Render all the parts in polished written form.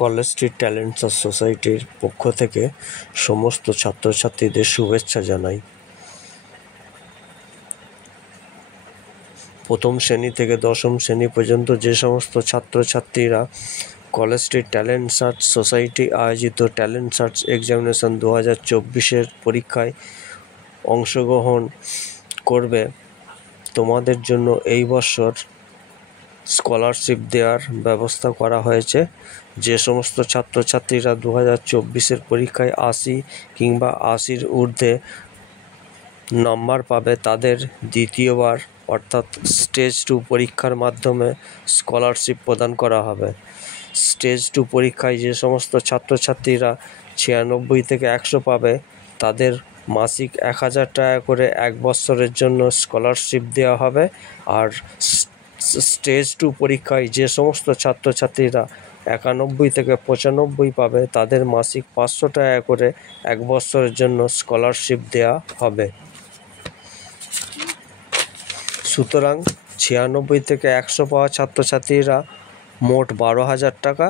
College street talent সোসাইটির পক্ষ থেকে সমস্ত ছাত্রছাত্রীদের শুভেচ্ছা জানাই। প্রথম শ্রেণী থেকে দশম শ্রেণী পর্যন্ত যে সমস্ত ছাত্রছাত্রীরা college street talent search society আয়োজিত ট্যালেন্ট সার্চ এক্সামিনেশন 2024 পরীক্ষায় অংশগ্রহণ করবে, তোমাদের জন্য এই বছর স্কলারশিপ দেওয়ার ব্যবস্থা করা হয়েছে। যে সমস্ত ছাত্রছাত্রীরা 2024 পরীক্ষায় 80 কিংবা 80-র ঊর্ধ্বে নাম্বার পাবে, তাদের দ্বিতীয়বার অর্থাৎ স্টেজ 2 পরীক্ষার মাধ্যমে স্কলারশিপ প্রদান করা হবে। স্টেজ 2 পরীক্ষায় যে সমস্ত ছাত্রছাত্রীরা 96 থেকে 100 পাবে, তাদের মাসিক 1000 টাকা করে 1 বছরের জন্য স্কলারশিপ দেওয়া হবে। আর স্টেজ 2 পরীক্ষায় যে সমস্ত ছাত্রছাত্রীরা 91 থেকে 95 পাবে, তাদের মাসিক 500 টাকা করে 1 বছরের জন্য স্কলারশিপ দেওয়া হবে। সুতরাং 96 থেকে 100 পাওয়া ছাত্রছাত্রীরা মোট 12,000 টাকা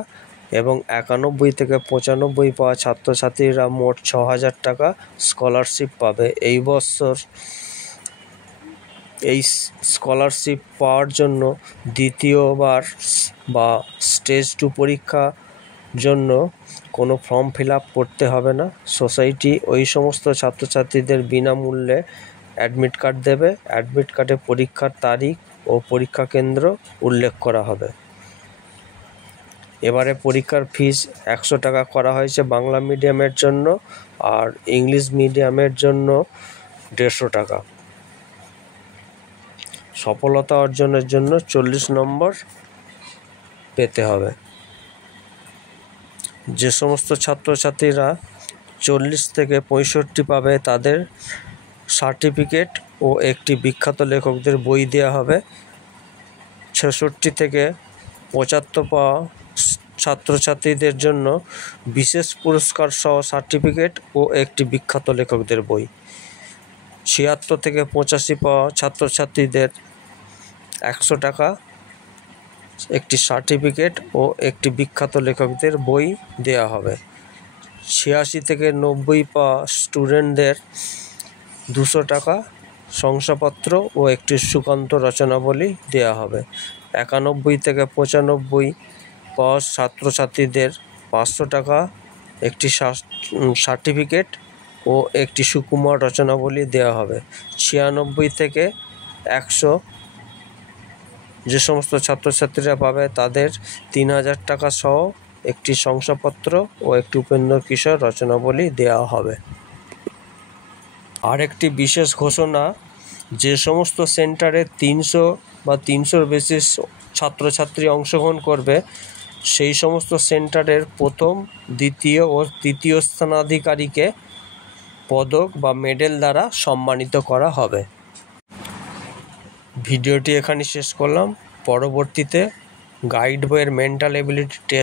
এবং 91 থেকে 95 পাওয়া ছাত্রছাত্রীরা মোট 6,000 টাকা স্কলারশিপ পাবে। এই বছর এই স্কলারশিপ পাওয়ার জন্য দ্বিতীয়বার বা স্টেজ 2 পরীক্ষার জন্য কোনো ফর্ম ফিল আপ করতে হবে না। সোসাইটি ওই সমস্ত ছাত্রছাত্রীদের বিনামূল্যে অ্যাডমিট কার্ড দেবে। অ্যাডমিট কার্ডে পরীক্ষার তারিখ ও পরীক্ষা কেন্দ্র উল্লেখ করা হবে। এবারে পরীক্ষার ফিস 100 টাকা করা হয়েছে বাংলা মিডিয়ামের জন্য, আর ইংলিশ মিডিয়ামের জন্য 150 টাকা। সফলতা অর্জনের জন্য 40 নম্বর পেতে হবে। যে সমস্ত ছাত্রছাত্রীরা 40 থেকে 65 পাবে, তাদের সার্টিফিকেট ও একটি বিখ্যাত লেখকদের বই দেওয়া হবে। 66 থেকে 75 পাওয়া ছাত্রছাত্রীদের জন্য বিশেষ পুরস্কার সহ সার্টিফিকেট ও একটি বিখ্যাত লেখকদের বই। 76 থেকে 85 পাওয়া ছাত্রছাত্রীদের 100 টাকা, একটি সার্টিফিকেট ও একটি বিখ্যাত লেখকদের বই দেওয়া হবে। 86 থেকে 90 পাওয়া স্টুডেন্টদের 200 টাকা, শংসাপত্র ও একটি সুকান্ত রচনাবলী দেওয়া হবে। 91 থেকে 95 পাওয়া ছাত্রছাত্রীদের 500 টাকা, একটি সার্টিফিকেট ও একটি সুকুমার রচনাবলী দেওয়া হবে। 96 থেকে 100 যে সমস্ত ছাত্রছাত্রীরা পাবে, তাদের 3000 টাকা সহ একটি শংসাপত্র ও একটি উপেন্দ্র কিশোর রচনাবলী দেওয়া হবে। আর একটি বিশেষ ঘোষণা, যে সমস্ত সেন্টারে 300 বা 300-র বেশি ছাত্রছাত্রী অংশগ্রহণ করবে, সেই সমস্ত সেন্টারের প্রথম, দ্বিতীয় ও তৃতীয় স্থানাধিকারীকে পদক বা মেডেল দ্বারা সম্মানিত করা হবে। ভিডিওটি এখানে শেষ করলাম। পরবর্তীতে গাইড বইয়ের মেন্টাল এবিলিটি টেস্ট